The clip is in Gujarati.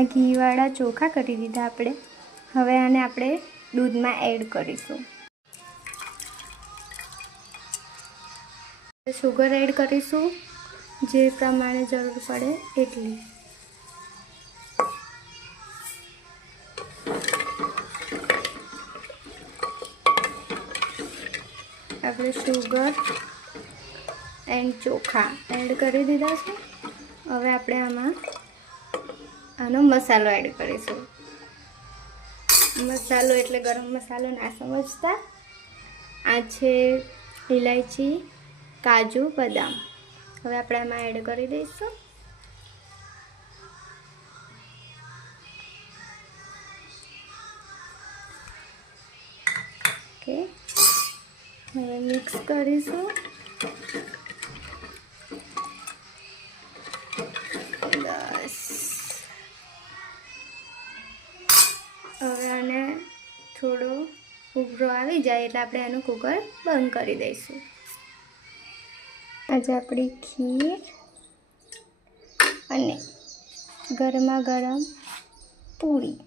આ ઘીવાળા ચોખા કરી દીધા આપણે. હવે આને આપણે દૂધમાં એડ કરીશું. શુગર એડ કરીશું, જે પ્રમાણે જરૂર પડે એટલી. આપણે શુગર એન્ડ ચોખા એડ કરી દીધા છે. હવે આપણે આમાં આનો મસાલો એડ કરીશું. મસાલો એટલે ગરમ મસાલો ના સમજતા. આ છે ઇલાયચી, કાજુ, બદામ. હવે આપણે આમાં એડ કરી દઈશું. ઓકે, હવે મિક્સ કરીશું. બસ, હવે આને થોડો ઉભરો આવી જાય એટલે આપણે આનું કુકર બંધ કરી દઈશું. આજે આપણી ખીર અને ગરમા ગરમ પૂરી.